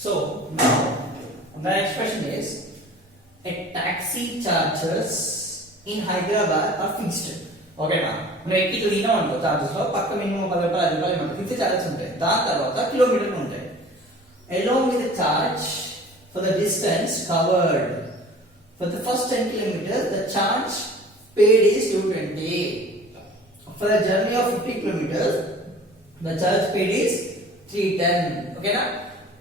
So now the next question is a taxi charges in Hyderabad are fixed. ఓకేనా మనం ఎక్కి దిగినాం అనుకో charges లో పక్క మినిమం 10 రూపాయలు 5 రూపాయలు మనకి ఫిక్స్డ్ చార్జెస్ ఉంటాయి. దాని తర్వాత కిలోమీటర్లు ఉంటాయి. Along with the charge for the distance covered for the first 10 kilometers the charge paid is 220. For the journey of 50 kilometers the charge paid is 310. ఓకేనా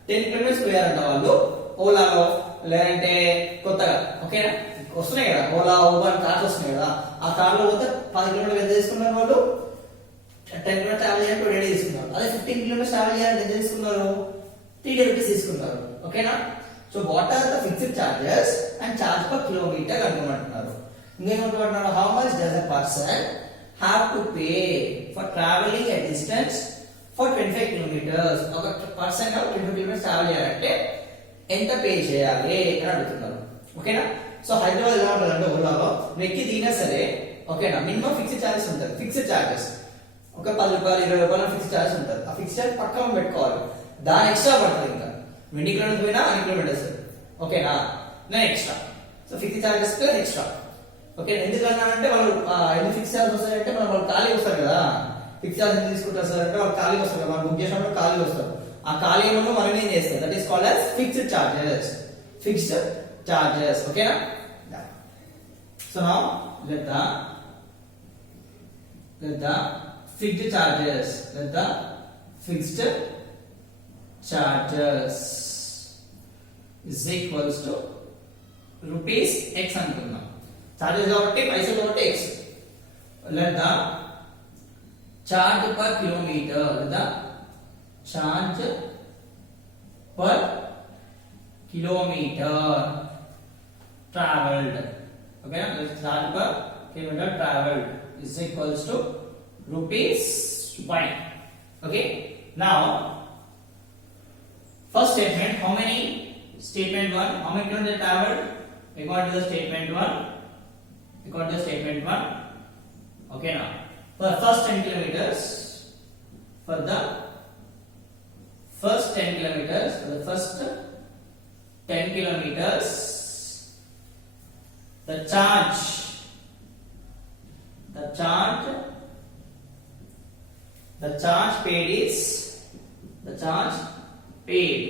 10 kilometers పోయారంట వాళ్ళు ఓలాలో లేదంటే కొత్తగా ఓకేనా వస్తున్నాయి కదా ఓలా ఊబర్ కార్స్ వస్తున్నాయి కదా ఆ కార్ లో పోతే 10 కిలోమీటర్లు ఎంత తీసుకున్నారు వాళ్ళు 10 కిలోమీటర్లు ట్రావెల్ చేయాలంటే 20 తీసుకున్నారు. అదే 15 కిలోమీటర్స్ ట్రావెల్ చేయాలంటే ఎంత తీసుకున్నారు 3 రూపీస్ తీసుకున్నారు. ఓకేనా so what are the fixed charges and charge per kilometre అనుకుంటున్నారు. ఇంకేమంటున్నారు how much does a person have to pay for travelling a distance for 25 kilometres. ఒక పర్సన్ 25 కిలోమీటర్స్ ట్రావెల్ చేయాలంటే ఎంత పే చేయాలి అని అడుగుతున్నారు. ఓకేనా సో హైదరాబాద్ ఎలా ఉంటుందంటే ఓలాలో ఎక్కి దిగినా సరే ఓకేనా మినిమం ఫిక్స్డ్ చార్జెస్ ఉంటుంది. ఫిక్స్డ్ చార్జెస్ ఒక 10 రూపాయలు 20 రూపాయలు ఫిక్స్డ్ చార్జెస్ ఉంటుంది. ఆ ఫిక్స్డ్ చార్జ్ పక్కన పెట్టుకోవాలి. దాని ఎక్స్ట్రా పడుతుంది. ఇంకా 20 కిలోమీటర్స్ పోయినా అన్ని కిలోమీటర్స్ ఓకేనా నేను extra. So fixed charges extra. Okay ఎందుకన్నా అంటే వాళ్ళు ఎన్ని ఫిక్స్ చార్జెస్ వస్తాయంటే వాళ్ళు ఖాళీ వస్తారు కదా. ఫిక్స్ చార్జ్ ఎంత తీసుకుంటారు సార్ అంటే వాళ్ళు ఖాళీ వస్తారు కదా. మనం బుక్ చేసినప్పుడు ఖాళీ వస్తారు. ఆ ఖాళీ ఏమో మనం ఏం చేస్తాం that is called as fixed charges. Fixed charges ఓకేనా. So now let the fixed charges is equals to rupees x అనుకుందాం. చార్జెస్ కాబట్టి పైసలు కాబట్టి x. let the charge per kilometer traveled okay the charge per kilometer traveled is equals to rupees y. Okay now first statement how many statement 1 how many kilometers traveled according to the statement 1 okay now for the first 10 kilometers the charge paid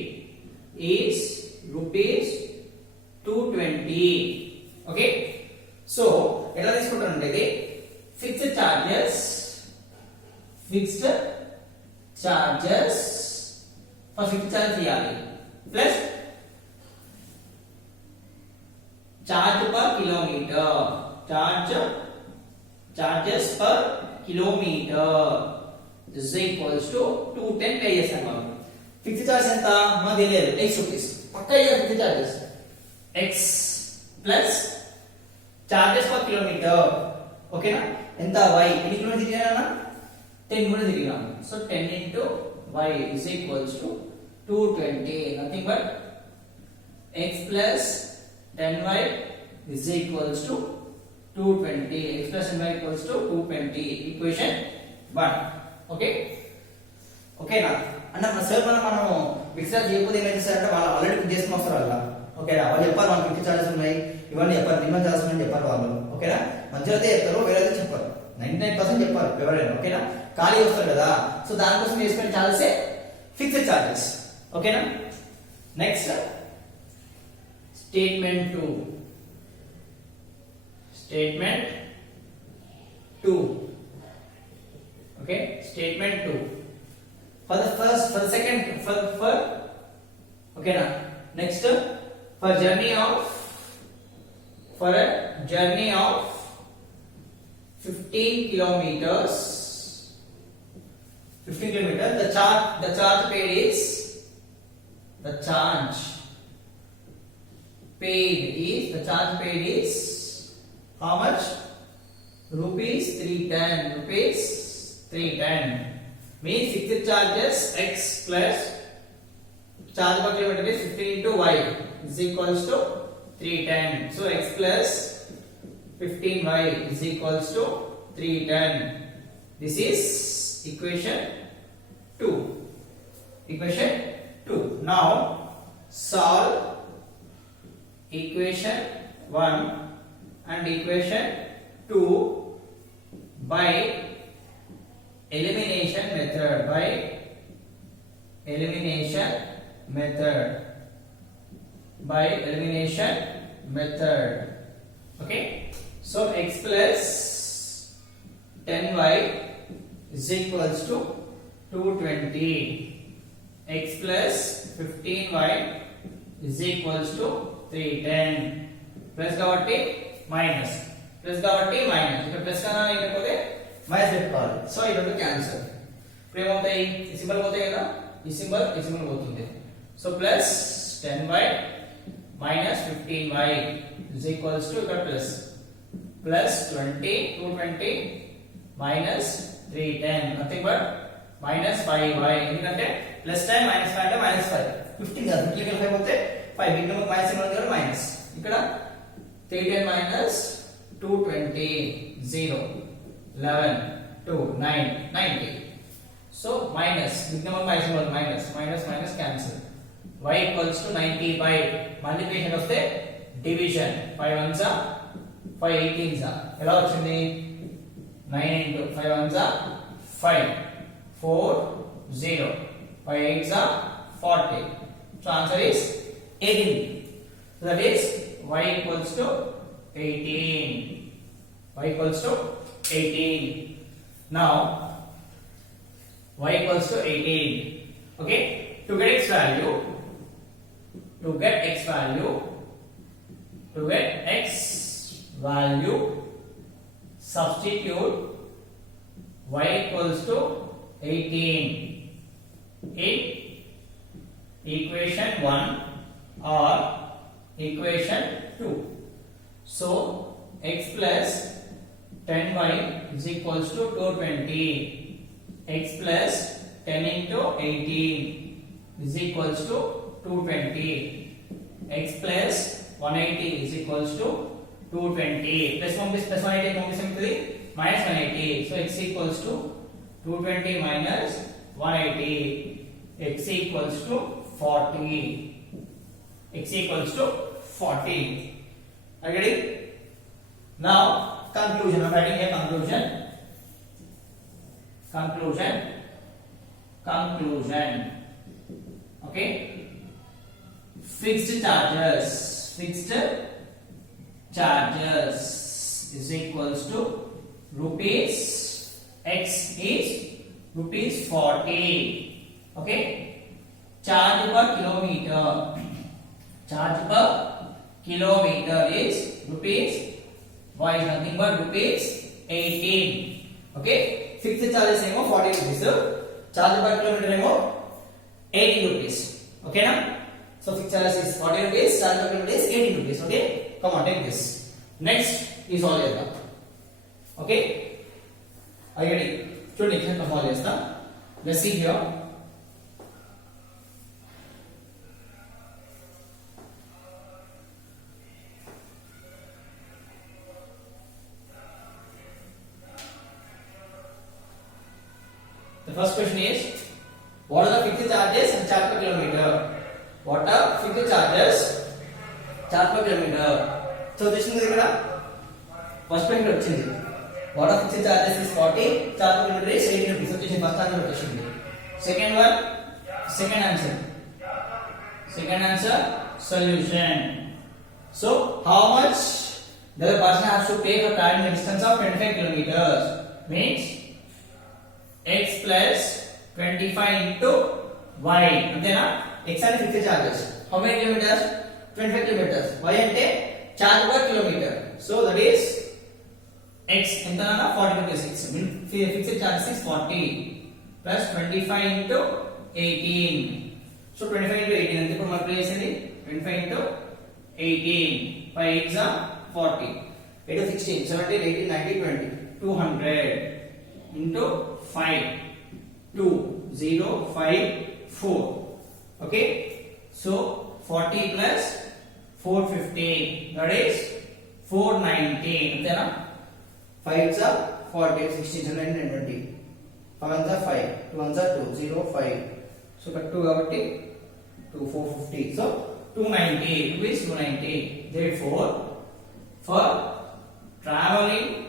is rupees 220. okay so ఎలా తీసుకుంటారంటే ఇది fixed charges first fixed charge తీయాలి plus charge per kilometer charges per kilometer is equals to 210 pay చేస్తాను. Fixed charge ఎంత మనకు తెలియదు x rupees పక్కా ఇదే fixed charges x plus charges per kilometre ఓకేనా ఎంత y ఎన్ని కిలోమీటర్లు తిరిగానా 10 కిలోమీటర్లు తిరిగాను. So 10 into y is equals to 220 nothing but x plus 10y is equals to 220 x plus 10y equals to 220 equation 1 okay నా అన్న మన సార్ మనం ఫిక్స్ చార్జ్ చేయకపోతే ఏమైంది సార్ అంటే వాళ్ళు ఆల్రెడీ బుక్ చేసుకుని వస్తారు అలా ఓకేనా వాళ్ళు చెప్పారు మనకి ఫిక్స్ చార్జెస్ ఉన్నాయి ఇవన్నీ చెప్పారు మినిమం చార్జెస్ ఉన్నాయని చెప్పారు వాళ్ళు ఓకేనా మంచిగా అయితే చెప్తారు వేరే చెప్పారు 99% చెప్పారు ఎవరైనా ఓకేనా ఖాళీ వస్తారు కదా సో దానికోసం వేసుకునే చార్జెస్ ఫిక్స్డ్ చార్జెస్ ఓకేనా next statement 2 okay statement 2 for the second okay now next for a journey of 15 kilometers the charge paid is how much rupees 310 means fixed charges x plus charge per kilometer is 15 into y is equals to 310 so x plus 15y is equals to 310 this is equation 2 now solve equation 1 and equation 2 by elimination method. Okay, so x plus 10y is equals to 220. X plus 15y is equals to 310. Plus కాబట్టి minus, plus కాబట్టి minus, ఇక్కడ plus కన్నా లేకపోతే minus పెట్టుకోవాలి. So ఈ రెండు cancel. ఇప్పుడు ఏమవుతాయి, ఈ సింబల్ పోతాయి కదా, ఈ సింబల్ పోతుంది. So plus 10y minus 15y is equals to ఇక్కడ plus 220 minus 310 nothing but minus 5y. ఎందుకంటే ప్లస్ టైం మైనస్ 5 అంటే మైనస్ 5. 15 కాదు, 15 5 పోతే 5. ఇక్కడ మైనస్ సింబల్ కదా మైనస్. ఇక్కడ 310 minus 220 0 11 2 9 90. So minus, big number minus symbol minus cancel. Y equals to 90 by multiplication of the division. 5 ones are 5 18s are. ఎలా వచ్చింది, 9 into 5 ones are 5 4 0 5 8s are 40. So answer is 18. So that is y equals to 18. Y equals to 18. Now y equals to 18. Okay, to get x value substitute y equals to 18 in equation 1 or equation 2. So x plus 10y is equals to 220. X plus 10 into 18 is equals to 220. X plus 180 is equals to 220. Plus 180 minus 180. So x equals to 220 minus 180. X equals to 40. X equals to 40. Are you ready? Now conclusion. I'm writing here conclusion. Okay, fixed charges is equals to rupees, x is rupees 40. Okay, charge per kilometer is rupees, y is nothing but rupees 18. Okay, fixed charges ఏమో 40 rupees, charge per kilometer ఏమో 18 rupees. Okay na? So fixed charges is 40 rupees, charge per kilometer is 18 rupees. Okay, come on, take this. Next is all చేద్దాం. Okay, are you ready? చూడండి ఇక్కడ solve చేస్తా. Let's see here. The first question is, what are the fixed charges and charge per kilometer? What are fixed charges, charge per kilometer? So this is ఇక్కడ first point వచ్చింది. What are fixed charges is 40, charge per kilometer is 18 rupees. So first answer వచ్చింది. Second one, second answer solution. So how much the person has to pay for traveling a distance of 25 kilometers? Means x plus 25 into y. అంతేనా? x అంటే fixed charges. How many kilometers? 25 kilometers. y అంటే charge per kilometer. So that is x ఎంతనా 40 rupees. Fixed charges is 40 plus 25 into 18. So 25 into 18 అంటే ఇప్పుడు multiply చేయండి. 25 into 18. 5 8s are 40. 8 16 17 18 19 20 200 into 5 2 0 5 4. Okay, so 40 plus 450, that is 419. అంతేనా? 5s are 40 16 17 20 5s are 5 2s are 2 0 5. So 2 కాబట్టి 2 450. So 290. 2 is 290. Therefore, for traveling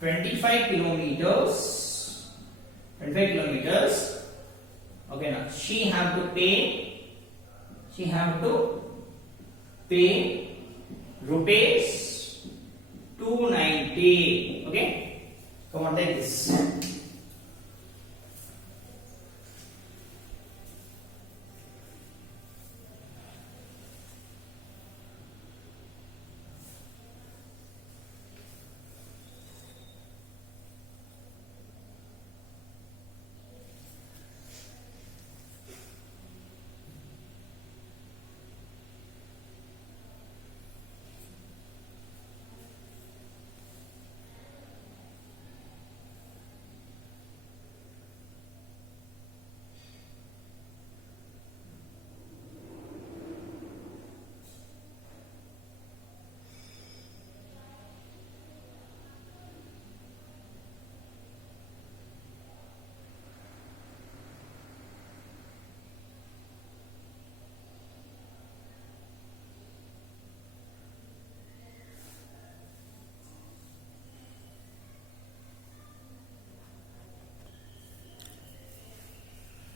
25 kilometers, okay, now she have to pay rupees 290. Okay, come on, take this.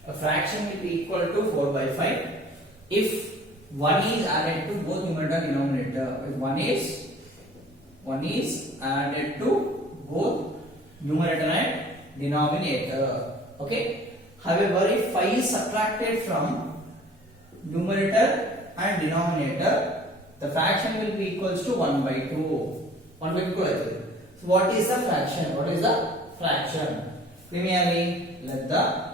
A fraction will be equal to 4 by 5 if 1 is added to both numerator and denominator. If 1 is added to both numerator and denominator. Okay. However, if 5 is subtracted from numerator and denominator, the fraction will be equals to 1 by 2. 1 by 2. So what is the fraction? Primarily, let the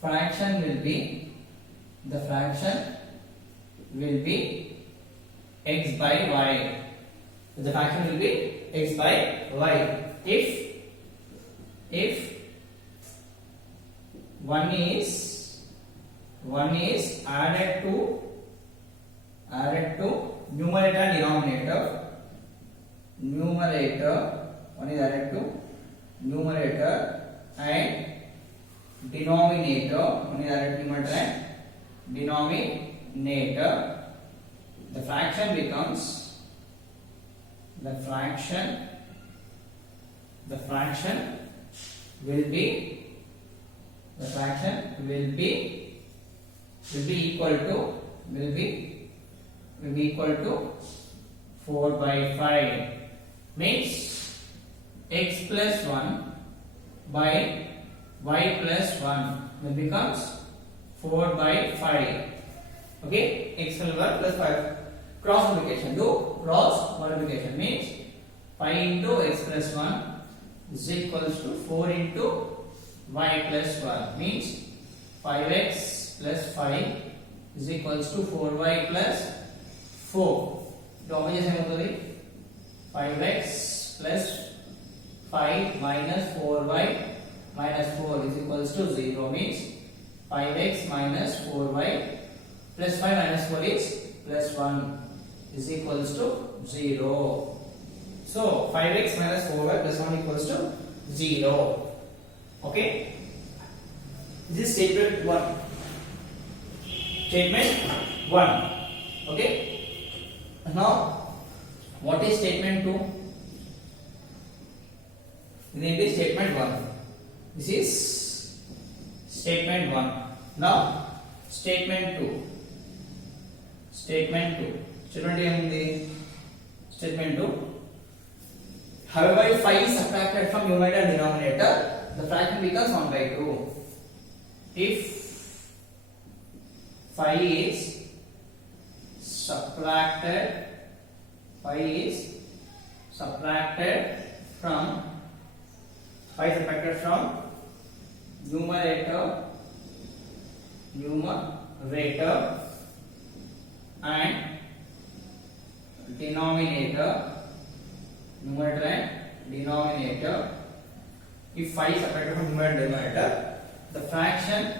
fraction will be x by y. The fraction will be x by y. If 1 is added to numerator and denominator. One is added to numerator and denominator. One is added to numerator and denominator. The fraction becomes will be equal to 4 by 5. Means x plus 1 by y plus 1 will becomes 4 by 5. Okay, x will work plus 5. Cross multiplication. Do cross multiplication means 5 into x plus 1 is equals to 4 into y plus 1. Means 5x plus 5 is equals to 4y plus 4. Domination is 5x plus 5 minus 4y minus 4 is equals to 0. Means 5x minus 4y plus 5 minus 4 is plus 1 is equals to 0. So 5x minus 4y plus 1 equals to 0. Okay. This is statement 1. Okay. Now, what is statement 2? This is statement 1. This is statement 1. Now, statement 2. Statement 2. However, if 5 is subtracted from numerator and denominator, the fraction becomes 1 by 2. If 5 is subtracted from numerator and denominator. If 5 is separated from numerator and denominator, the fraction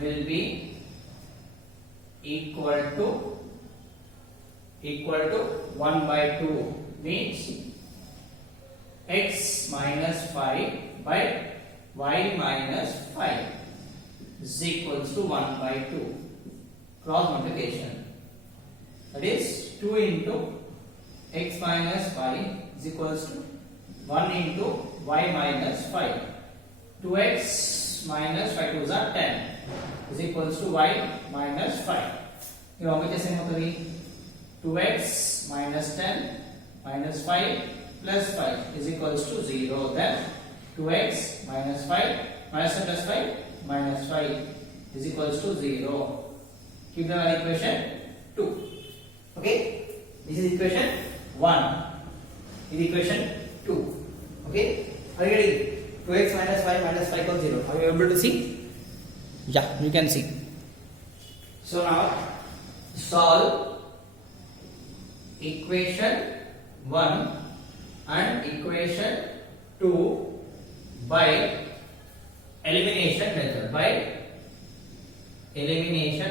will be equal to 1 by 2 means x minus 5 by y minus 5 is equals to 1 by 2. Cross multiplication. That is 2 into x minus 5 is equals to 1 into y minus 5. 2x minus 5 2s are 10 is equals to y minus 5. You know, which is 2x minus 10 minus 5 plus 5 is equals to 0. Then 2x minus 5 minus 10 plus 5 minus 5 is equals to 0. Keep the equation 2. Okay, this is equation 1. This is equation 2. Okay, are you ready? 2x minus 5 minus 5 equals 0. Are you able to see? Yeah, you can see. So now solve equation 1 and equation 2 by elimination method. Elimination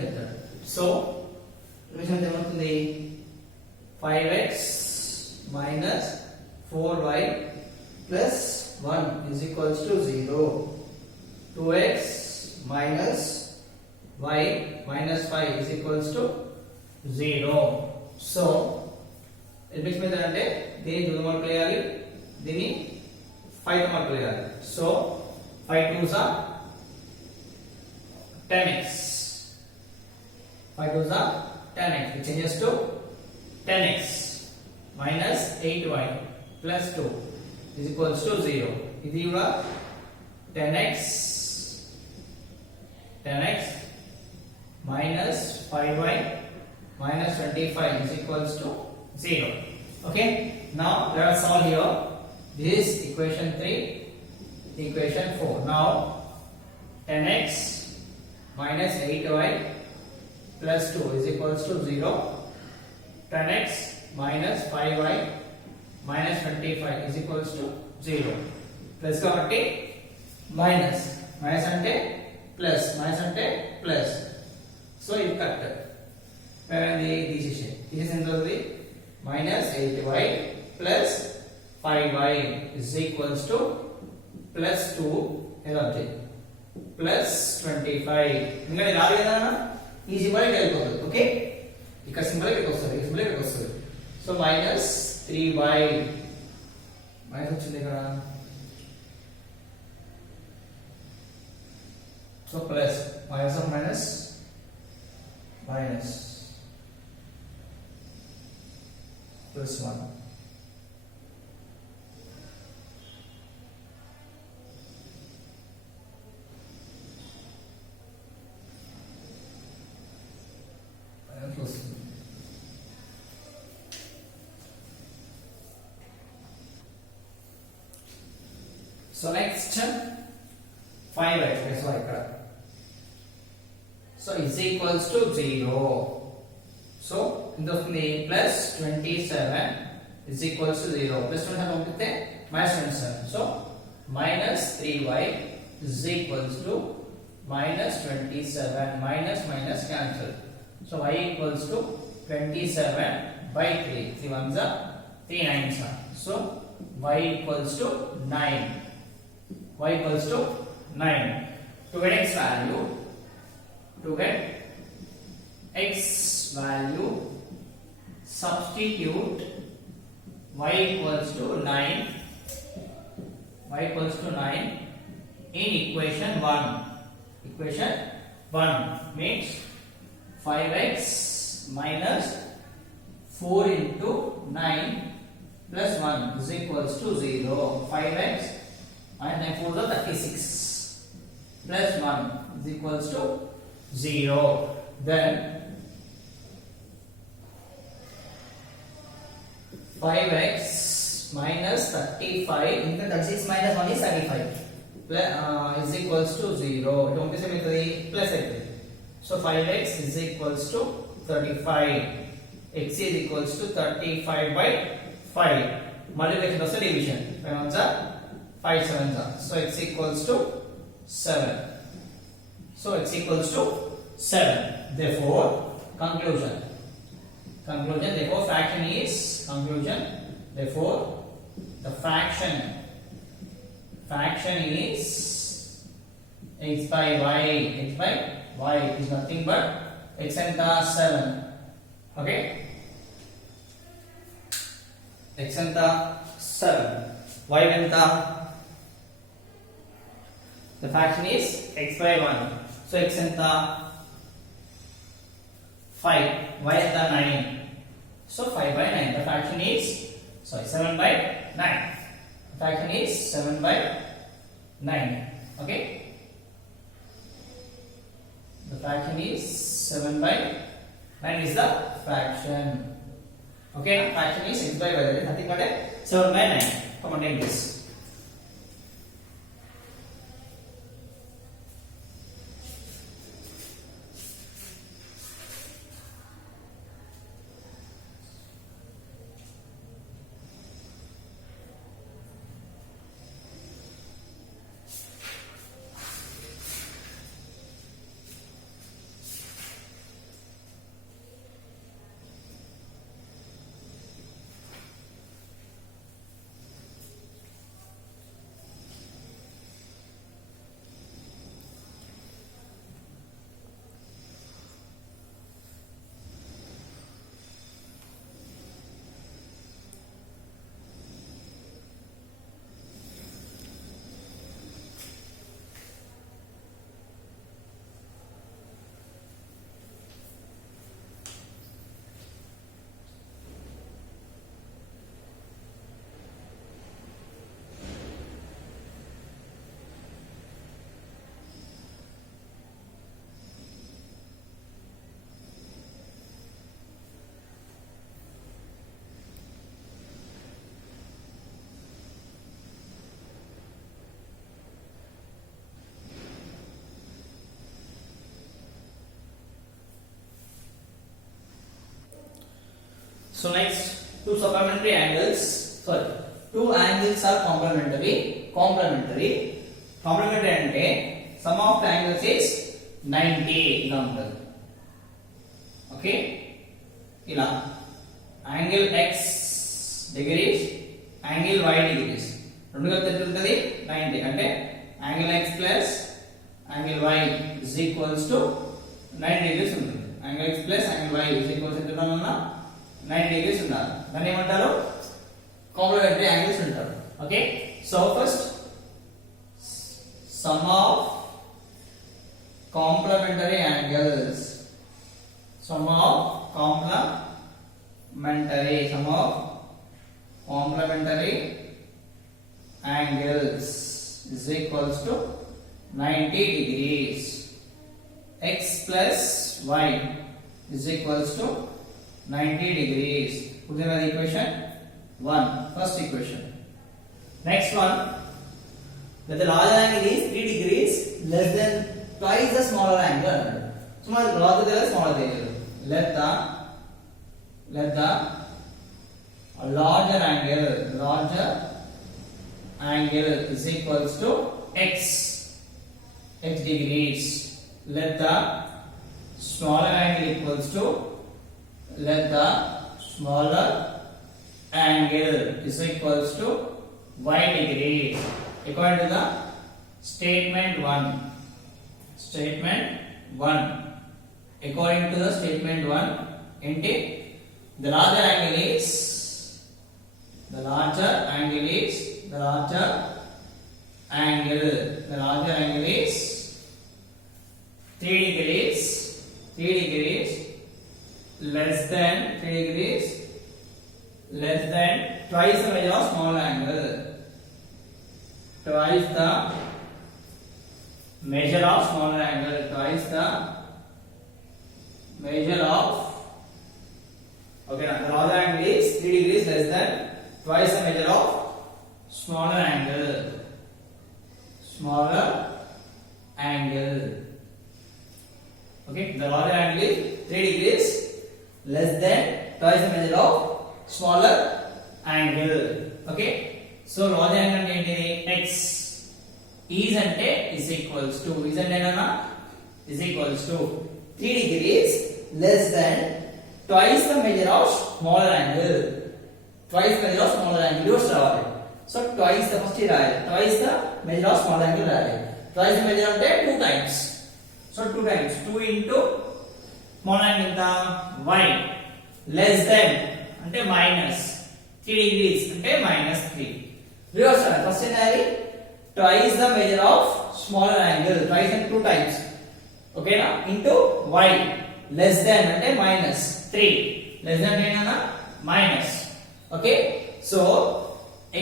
method. So elimination method 5x minus 4y plus 1 is equals to 0. 2x minus y minus 5 is equals to 0. So elimination method అంటే దీన్ని 2 multiply చేయాలి, దీన్ని 5 తో multiply చేయాలి. So 5 2s are 10x. 5 2s are 10x, which changes to 10x minus 8y plus 2 is equals to 0. ఇది కూడా 10x minus 5y minus 25 is equals to 0. Okay, now let us solve here. This is equation 3, equation 4. Now 10x minus 8y plus 2 is equals to 0. 10x minus 5y minus 25 is equals to 0. Plus కాబట్టి minus అంటే plus, minus అంటే plus. So ఇది correct. తీసేసి ఎంత అవుతుంది? minus 8y plus 5y is equals to plus 2 ఎలా అవుతుంది? plus 25. ఇంకా ఇది రాదు కదా, ఈ సింబల్ ఇక్కడ వెళ్ళిపోతుంది. ఓకే, ఇక్కడ సింబల్ ఇక్కడికి వస్తుంది, ఈ సింబల్ ఇక్కడికి వస్తుంది. సో minus 3y మైనస్ వచ్చింది ఇక్కడ. So plus minus of minus plus 1. Plus. So next 5x so is equals to 0. So in the plus 27 is equals to 0. Plus 27 minus 27. So minus 3y is equals to minus 27. Minus cancel. So y equals to 27 by 3. 3 ones are 3 nines are. So y equals to 9. Y equals to 9. To get x value, substitute y equals to 9. Y equals to 9 in equation 1. Equation 1 means 5x minus 4 into 9 plus 1 is equals to 0. 5x and 9 4 is 36 plus 1 is equals to 0. Then 5x minus 35 into 36 minus 1 is 35 is equals to 0. Don't say plus 8. So 5x is equals to 35. X is equals to 35 by 5. Multiplication of the division. 5 ones are 5 sevens are. So x equals to 7. So x equals to 7. Therefore, conclusion. Therefore, fraction is conclusion. Therefore, the fraction is x by y. X by y is nothing but x and 7. Okay. X and 7. Y and the fraction is x by 1. So x and 5. Y and 9. So 5 by 9. The fraction is 7 by 9. The fraction is 7 by 9. Okay. The fraction is 7 by 9 is the fraction. Okay. Fraction is x by y. There is nothing but 7 by 9. Come on, take this. So next, two supplementary angles. Sorry, two angles are complementary. Complementary అంటే sum of the angles is 90 ఇలా ఉంటుంది. Okay, ఇలా angle x degrees, angle y degrees రెండు కలిపి ఎంత ఉంటుంది 90. అంటే angle x plus angle y is equals to 90 degrees ఉంటుంది. Angle x plus angle y is equals ఎంత ఉండాలన్నా 90 degrees ఉండాలి. దాన్ని ఏమంటారు? కాంప్లిమెంటరీ యాంగిల్స్ అంటారు. Okay, so first sum of complementary angles. Sum of complementary angles is equals to 90 degrees. X plus y is equals to 90 degrees. Put in the equation 1, first equation. Next one, that the larger angle is 3 degrees less than twice the smaller angle. So larger than smaller angle. Let the larger angle is equals to x degrees. Let the smaller angle equals to y degrees. According to the statement 1. According to the statement 1, the larger angle is 3 degrees less than twice the measure of small angle. Twice the measure of smaller angle. Okay, the larger angle is 3 degrees less than twice the measure of smaller angle. Okay, the larger angle is 3 degrees less than twice the measure of smaller angle. Okay, so large angle అంటే ఏంటిది x is అంటే is equals to is అంటే ఏనా is equals to 3 degrees less than twice the measure of smaller angle. Twice measure of smaller angle యూస్ రావాలి. So twice the first రాయాలి. Twice the measure of smaller angle రాయాలి. Twice the measure అంటే 2 times. So 2 times 2 into small angle ఎంత y less than అంటే minus 3 degrees అంటే minus 3. Reverse రాయాలి. First ఏం రాయాలి twice the measure of smaller angle. Twice and 2 times. ఓకేనా into y less than అంటే minus 3. less than ఏంటన్నా minus. Okay, so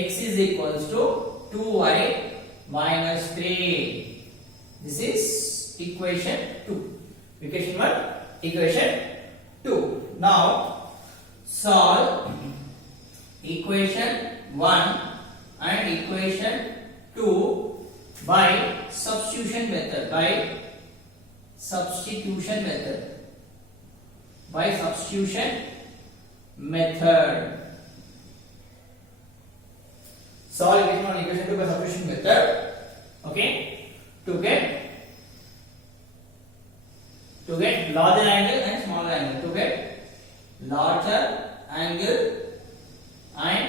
x is equals to 2y minus 3. This is equation 2. Equation 1, equation 2. Now solve equation 1 and equation 2 by substitution method. By substitution method. Solve equation 1 and equation 2 by substitution method. Okay, to get larger angle and smaller angle. To get larger angle and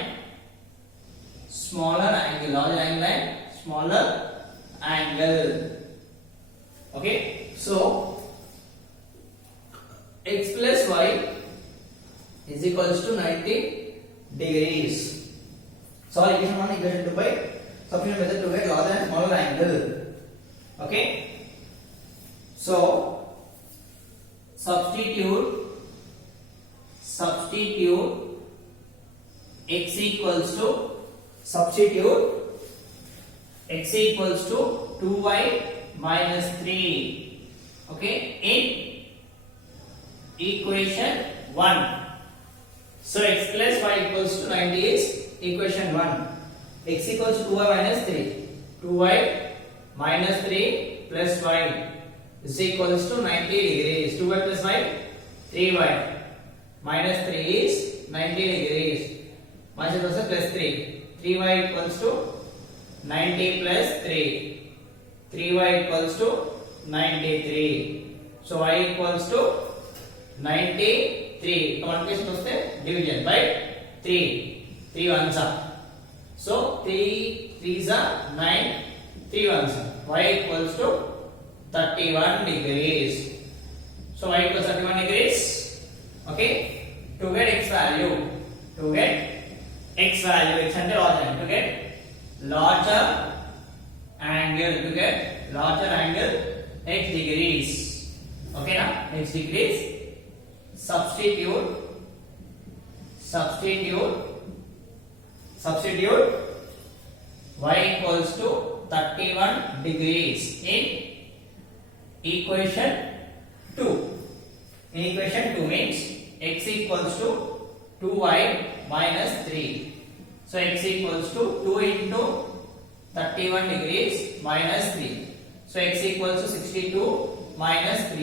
smaller angle. Larger angle and smaller angle. Okay, so x plus y is equals to 90 degrees. Solve equation 1 equation 2 by substitution method to get larger and smaller angle. Okay, so substitute x equals to 2y minus 3. Okay, in equation 1. So x plus y equals to 90 is equation 1. X equals to 2y minus 3. 2y minus 3 plus y is equals to 90 degrees. 2y plus y 3y minus 3 is 90 degrees. Minus also plus 3. 3y equals to 90 plus 3. 3y equals to 93. So y equals to 93. Multiplication వస్తే division by 3. 3 ones are. So 3 3s are 9. 3 ones are. Y equals to 31 degrees. So y equals 31 degrees. Okay. To get x value. X అంటే larger. To get larger angle. X degrees. Okay na? X degrees. Substitute y equals to 31 degrees in equation 2. In equation 2 means x equals to 2y minus 3. So x equals to 2 into 31 degrees minus 3. So x equals to 62 minus 3.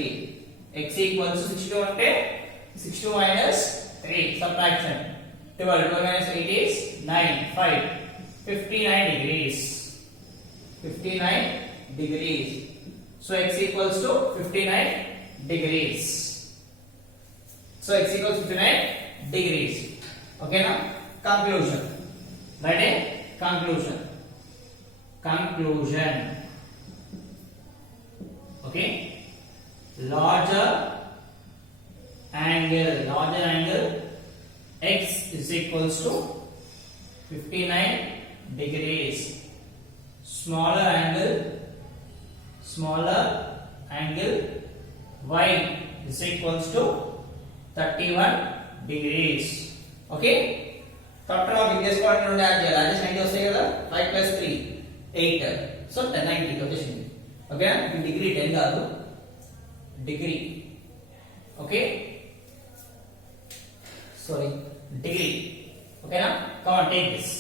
X equals to 62 అంటే 62 minus 3. Subtraction. 12 minus 8 is 9. 5. 59 degrees. 59 degrees. So x equals to 59 degrees. So x equals to 59 degrees. Okay now? Conclusion. Write a conclusion. Okay. Larger angle x is equals to 59 degrees. Smaller angle y is equals to 31 degrees. Okay. Factor of biggest point నుండి add చేయాలి. అది 90 వస్తాయి కదా. 5 plus 3 8. So 90 వచ్చేసింది. Okay, ఇది degree 10 కాదు, degree. Okay, sorry, degree. ఓకేనా? Come on, take this.